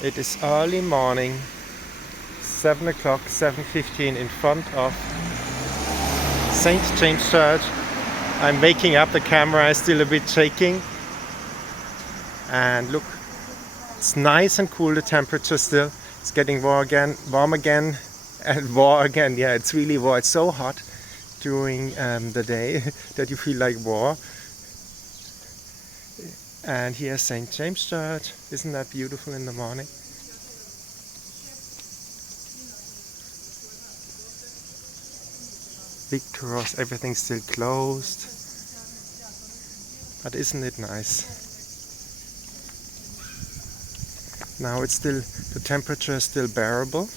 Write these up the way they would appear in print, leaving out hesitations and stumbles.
It is early morning, 7 o'clock, 7:15 in front of St. James Church. I'm waking up, the camera is still a bit shaking. And look, it's nice and cool, the temperature still. It's getting warm again, and warm again. Yeah, it's really warm. It's so hot during the day that you feel like war. And here's St. James Church. Isn't that beautiful in the morning? Big cross, everything's still closed. But isn't it nice? Now it's still, the temperature is still bearable.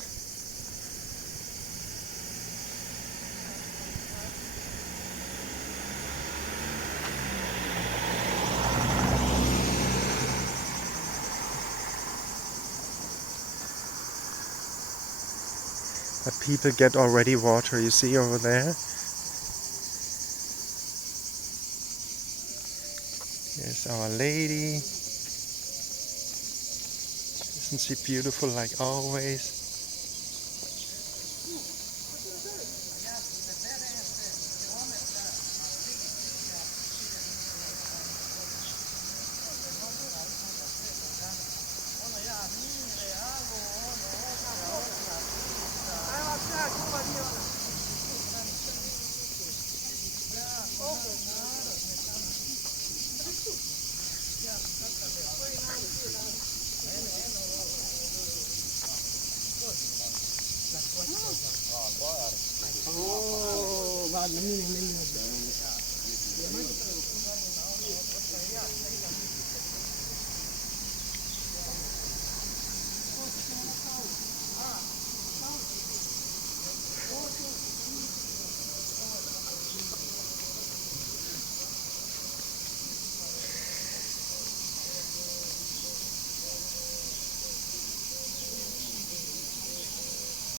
But people get already water, you see over there. Here's Our Lady. Isn't she beautiful like always? بعد منين